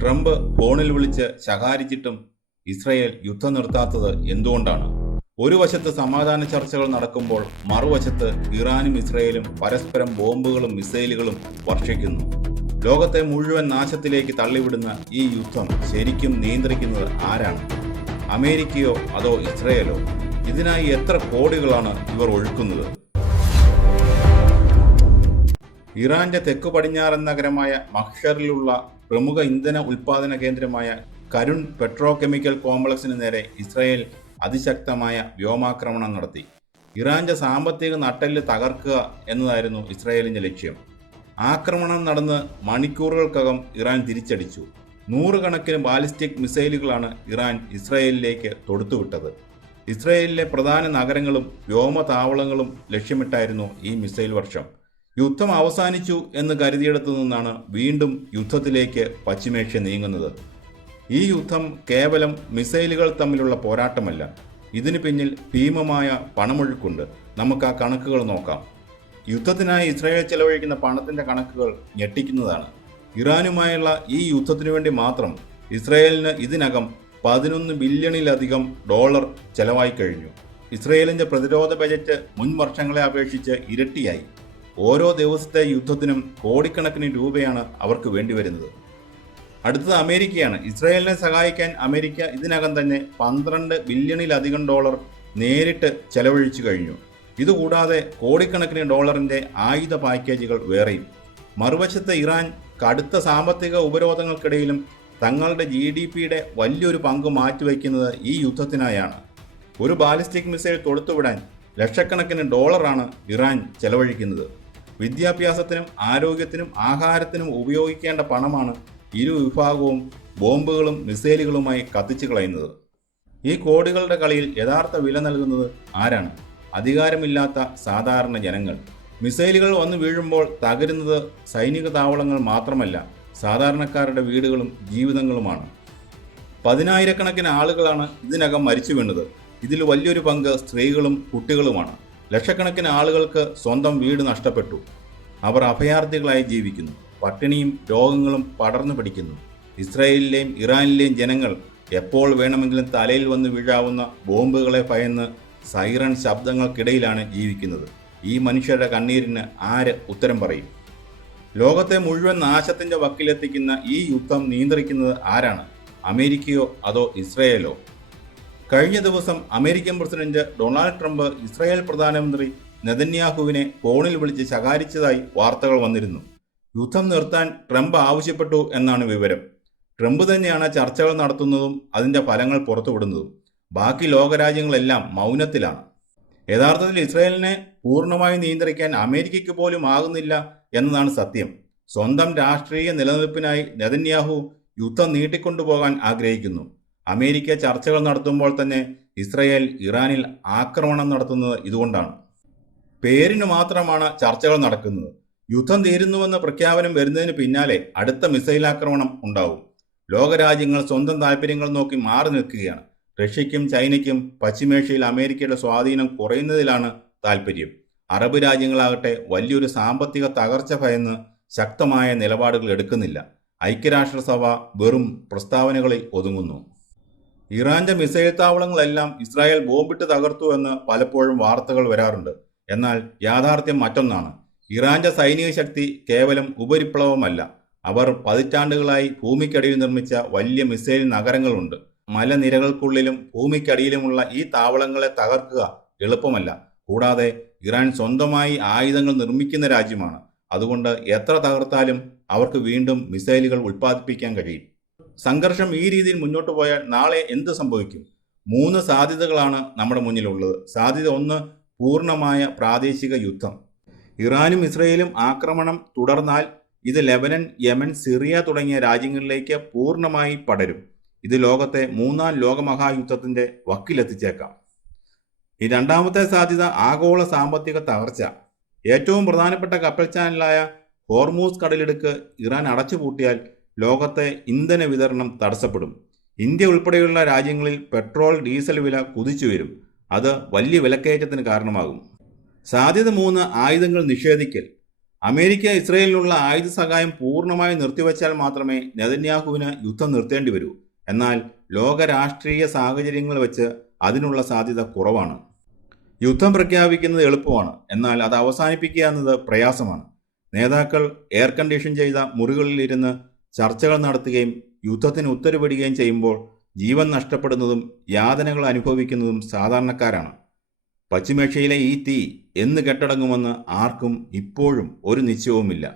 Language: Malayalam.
ട്രംപ് ഫോണിൽ വിളിച്ച് ശകാരിച്ചിട്ടും ഇസ്രയേൽ യുദ്ധം നിർത്താത്തത് എന്തുകൊണ്ടാണ്? ഒരു വശത്ത് സമാധാന ചർച്ചകൾ നടക്കുമ്പോൾ മറുവശത്ത് ഇറാനും ഇസ്രയേലും പരസ്പരം ബോംബുകളും മിസൈലുകളും വർഷിക്കുന്നു. ലോകത്തെ മുഴുവൻ നാശത്തിലേക്ക് തള്ളിവിടുന്ന ഈ യുദ്ധം ശരിക്കും നിയന്ത്രിക്കുന്നത് ആരാണ്? അമേരിക്കയോ അതോ ഇസ്രയേലോ? ഇതിനായി എത്ര കോടികളാണ് ഇവർ ഒഴുക്കുന്നത്? ഇറാന്റെ തെക്കു പടിഞ്ഞാറൻ നഗരമായ മഹ്ഷറിലുള്ള പ്രമുഖ ഇന്ധന ഉൽപാദന കേന്ദ്രമായ കരുൺ പെട്രോകെമിക്കൽ കോംപ്ലക്സിന് നേരെ ഇസ്രയേൽ അതിശക്തമായ വ്യോമാക്രമണം നടത്തി. ഇറാന്റെ സാമ്പത്തിക നട്ടെല്ല് തകർക്കുക എന്നതായിരുന്നു ഇസ്രയേലിന്റെ ലക്ഷ്യം. ആക്രമണം നടന്ന് മണിക്കൂറുകൾക്കകം ഇറാൻ തിരിച്ചടിച്ചു. നൂറുകണക്കിന് ബാലിസ്റ്റിക് മിസൈലുകളാണ് ഇറാൻ ഇസ്രയേലിലേക്ക് തൊടുത്തുവിട്ടത്. ഇസ്രയേലിലെ പ്രധാന നഗരങ്ങളും വ്യോമതാവളങ്ങളും ലക്ഷ്യമിട്ടായിരുന്നു ഈ മിസൈൽ വർഷം. യുദ്ധം അവസാനിച്ചു എന്ന് കരുതിയിടത്തു നിന്നാണ് വീണ്ടും യുദ്ധത്തിലേക്ക് പശ്ചിമേഷ്യ നീങ്ങുന്നത്. ഈ യുദ്ധം കേവലം മിസൈലുകൾ തമ്മിലുള്ള പോരാട്ടമല്ല. ഇതിനു പിന്നിൽ ഭീമമായ പണമൊഴുക്കുണ്ട്. നമുക്ക് ആ കണക്കുകൾ നോക്കാം. യുദ്ധത്തിനായി ഇസ്രായേൽ ചെലവഴിക്കുന്ന പണത്തിന്റെ കണക്കുകൾ ഞെട്ടിക്കുന്നതാണ്. ഇറാനുമായുള്ള ഈ യുദ്ധത്തിനു വേണ്ടി മാത്രം ഇസ്രായേലിന് ഇതിനകം 11 ബില്യണിലധികം ഡോളർ ചെലവായി കഴിഞ്ഞു. ഇസ്രായേലിന്റെ പ്രതിരോധ ബജറ്റ് മുൻ വർഷങ്ങളെ അപേക്ഷിച്ച് ഇരട്ടിയായി. ഓരോ ദിവസത്തെ യുദ്ധത്തിനും കോടിക്കണക്കിന് രൂപയാണ് അവർക്ക് വേണ്ടിവരുന്നത്. അടുത്തത് അമേരിക്കയാണ്. ഇസ്രായേലിനെ സഹായിക്കാൻ അമേരിക്ക ഇതിനകം തന്നെ 12 ബില്യണിലധികം ഡോളർ നേരിട്ട് ചെലവഴിച്ചു കഴിഞ്ഞു. ഇതുകൂടാതെ കോടിക്കണക്കിന് ഡോളറിന്റെ ആയുധ പാക്കേജുകൾ വേറെയും. മറുവശത്ത് ഇറാൻ കടുത്ത സാമ്പത്തിക ഉപരോധങ്ങൾക്കിടയിലും തങ്ങളുടെ GDPയുടെ വലിയൊരു പങ്ക് മാറ്റിവെക്കുന്നത് ഈ യുദ്ധത്തിനായാണ്. ഒരു ബാലിസ്റ്റിക് മിസൈൽ തൊടുത്തുവിടാൻ ലക്ഷക്കണക്കിന് ഡോളറാണ് ഇറാൻ ചെലവഴിക്കുന്നത്. വിദ്യാഭ്യാസത്തിനും ആരോഗ്യത്തിനും ആഹാരത്തിനും ഉപയോഗിക്കേണ്ട പണമാണ് ഇരു വിഭാഗവും ബോംബുകളും മിസൈലുകളുമായി കത്തിച്ചു കളയുന്നത്. ഈ കോടികളുടെ കളിയിൽ യഥാർത്ഥ വില നൽകുന്നത് ആരാണ്? അധികാരമില്ലാത്ത സാധാരണ ജനങ്ങൾ. മിസൈലുകൾ വന്നു വീഴുമ്പോൾ തകരുന്നത് സൈനിക താവളങ്ങൾ മാത്രമല്ല, സാധാരണക്കാരുടെ വീടുകളും ജീവിതങ്ങളുമാണ്. 10,000-കണക്കിന് ആളുകളാണ് ഇതിനകം മരിച്ചു വീണത്. ഇതിൽ വലിയൊരു പങ്ക് സ്ത്രീകളും കുട്ടികളുമാണ്. ലക്ഷക്കണക്കിന് ആളുകൾക്ക് സ്വന്തം വീട് നഷ്ടപ്പെട്ടു. അവർ അഭയാർത്ഥികളായി ജീവിക്കുന്നു. പട്ടിണിയും രോഗങ്ങളും പടർന്നു പിടിക്കുന്നു. ഇസ്രായേലിലെയും ഇറാനിലെയും ജനങ്ങൾ എപ്പോൾ വേണമെങ്കിലും തലയിൽ വന്ന് വീഴാവുന്ന ബോംബുകളെ ഭയന്ന് സൈറൺ ശബ്ദങ്ങൾക്കിടയിലാണ് ജീവിക്കുന്നത്. ഈ മനുഷ്യരുടെ കണ്ണീരിന് ആര് ഉത്തരം പറയും? ലോകത്തെ മുഴുവൻ നാശത്തിന്റെ വക്കിലെത്തിക്കുന്ന ഈ യുദ്ധം നിയന്ത്രിക്കുന്നത് ആരാണ്? അമേരിക്കയോ അതോ ഇസ്രയേലോ? കഴിഞ്ഞ ദിവസം American president Donald Trump Israel പ്രധാനമന്ത്രി നെതന്യാഹുവിനെ ഫോണിൽ വിളിച്ച് ശകാരിച്ചതായി വാർത്തകൾ വന്നിരുന്നു. യുദ്ധം നിർത്താൻ ട്രംപ് ആവശ്യപ്പെട്ടു എന്നാണ് വിവരം. ട്രംപ് തന്നെയാണ് ചർച്ചകൾ നടത്തുന്നതും അതിന്റെ ഫലങ്ങൾ പുറത്തുവിടുന്നതും. ബാക്കി ലോകരാജ്യങ്ങളെല്ലാം മൗനത്തിലാണ്. യഥാർത്ഥത്തിൽ ഇസ്രായേലിനെ പൂർണ്ണമായി നിയന്ത്രിക്കാൻ അമേരിക്കയ്ക്ക് പോലും ആകുന്നില്ല എന്നതാണ് സത്യം. സ്വന്തം രാഷ്ട്രീയ നിലനിൽപ്പിനായി നെതന്യാഹു യുദ്ധം നീട്ടിക്കൊണ്ടുപോകാൻ ആഗ്രഹിക്കുന്നു. അമേരിക്ക ചർച്ചകൾ നടത്തുമ്പോൾ തന്നെ ഇസ്രായേൽ ഇറാനിൽ ആക്രമണം നടത്തുന്നത് ഇതുകൊണ്ടാണ്. പേരിന് മാത്രമാണ് ചർച്ചകൾ നടക്കുന്നത്. യുദ്ധം തീരുന്നുവെന്ന പ്രഖ്യാപനം വരുന്നതിന് പിന്നാലെ അടുത്ത മിസൈൽ ആക്രമണം ഉണ്ടാവും. ലോകരാജ്യങ്ങൾ സ്വന്തം താല്പര്യങ്ങൾ നോക്കി മാറി നിൽക്കുകയാണ്. റഷ്യയ്ക്കും ചൈനയ്ക്കും പശ്ചിമേഷ്യയിൽ അമേരിക്കയുടെ സ്വാധീനം കുറയുന്നതിലാണ് താല്പര്യം. അറബ് രാജ്യങ്ങളാകട്ടെ വലിയൊരു സാമ്പത്തിക തകർച്ച ഭയന്ന് ശക്തമായ നിലപാടുകൾ എടുക്കുന്നില്ല. ഐക്യരാഷ്ട്രസഭ വെറും പ്രസ്താവനകളിൽ ഒതുങ്ങുന്നു. ഇറാന്റെ മിസൈൽ താവളങ്ങളെല്ലാം ഇസ്രായേൽ ബോംബിട്ട് തകർത്തു എന്ന് പലപ്പോഴും വാർത്തകൾ വരാറുണ്ട്. എന്നാൽ യാഥാർത്ഥ്യം മറ്റൊന്നാണ്. ഇറാന്റെ സൈനിക ശക്തി കേവലം ഉപരിപ്ലവമല്ല. അവർ പതിറ്റാണ്ടുകളായി ഭൂമിക്കടിയിൽ നിർമ്മിച്ച വലിയ മിസൈൽ നഗരങ്ങളുണ്ട്. മലനിരകൾക്കുള്ളിലും ഭൂമിക്കടിയിലുമുള്ള ഈ താവളങ്ങളെ തകർക്കുക എളുപ്പമല്ല. കൂടാതെ ഇറാൻ സ്വന്തമായി ആയുധങ്ങൾ നിർമ്മിക്കുന്ന രാജ്യമാണ്. അതുകൊണ്ട് എത്ര തകർത്താലും അവർക്ക് വീണ്ടും മിസൈലുകൾ ഉൽപ്പാദിപ്പിക്കാൻ കഴിയും. സംഘർഷം ഈ രീതിയിൽ മുന്നോട്ട് പോയാൽ നാളെ എന്ത് സംഭവിക്കും? 3 സാധ്യതകളാണ് നമ്മുടെ മുന്നിലുള്ളത്. സാധ്യത 1, പൂർണ്ണമായ പ്രാദേശിക യുദ്ധം. ഇറാനും ഇസ്രയേലും ആക്രമണം തുടർന്നാൽ ഇത് ലെബനൻ, യമൻ, സിറിയ തുടങ്ങിയ രാജ്യങ്ങളിലേക്ക് പൂർണ്ണമായി പടരും. ഇത് ലോകത്തെ 3ാം ലോകമഹായുദ്ധത്തിന്റെ വക്കിലെത്തിച്ചേക്കാം. ഈ രണ്ടാമത്തെ സാധ്യത ആഗോള സാമ്പത്തിക തകർച്ച. ഏറ്റവും പ്രധാനപ്പെട്ട കപ്പൽ ചാനലായ ഹോർമൂസ് കടലിടുക്ക് ഇറാൻ അടച്ചുപൂട്ടിയാൽ ലോകത്തെ ഇന്ധന വിതരണം തടസ്സപ്പെടും. ഇന്ത്യ ഉൾപ്പെടെയുള്ള രാജ്യങ്ങളിൽ പെട്രോൾ, ഡീസൽ വില കുതിച്ചുയരും. അത് വലിയ വിലക്കയറ്റത്തിന് കാരണമാകും. സാധ്യത 3, ആയുധങ്ങൾ നിഷേധിക്കൽ. അമേരിക്ക ഇസ്രയേലിനുള്ള ആയുധ സഹായം പൂർണ്ണമായി നിർത്തിവെച്ചാൽ മാത്രമേ നെതന്യാഹുവിന് യുദ്ധം നിർത്തേണ്ടി വരൂ. എന്നാൽ ലോക രാഷ്ട്രീയ സാഹചര്യങ്ങൾ വെച്ച് അതിനുള്ള സാധ്യത കുറവാണ്. യുദ്ധം പ്രഖ്യാപിക്കുന്നത് എളുപ്പമാണ്, എന്നാൽ അത് അവസാനിപ്പിക്കുക എന്നത് പ്രയാസമാണ്. നേതാക്കൾ എയർ കണ്ടീഷൻ ചെയ്ത മുറികളിലിരുന്ന് ചർച്ചകൾ നടത്തുകയും യുദ്ധത്തിന് ഉത്തരവിടുകയും ചെയ്യുമ്പോൾ ജീവൻ നഷ്ടപ്പെടുന്നതും യാതനകൾ അനുഭവിക്കുന്നതും സാധാരണക്കാരാണ്. പശ്ചിമേഷ്യയിലെ ഈ തീ എന്ന് കെട്ടടങ്ങുമെന്ന് ആർക്കും ഇപ്പോഴും ഒരു നിശ്ചയവുമില്ല.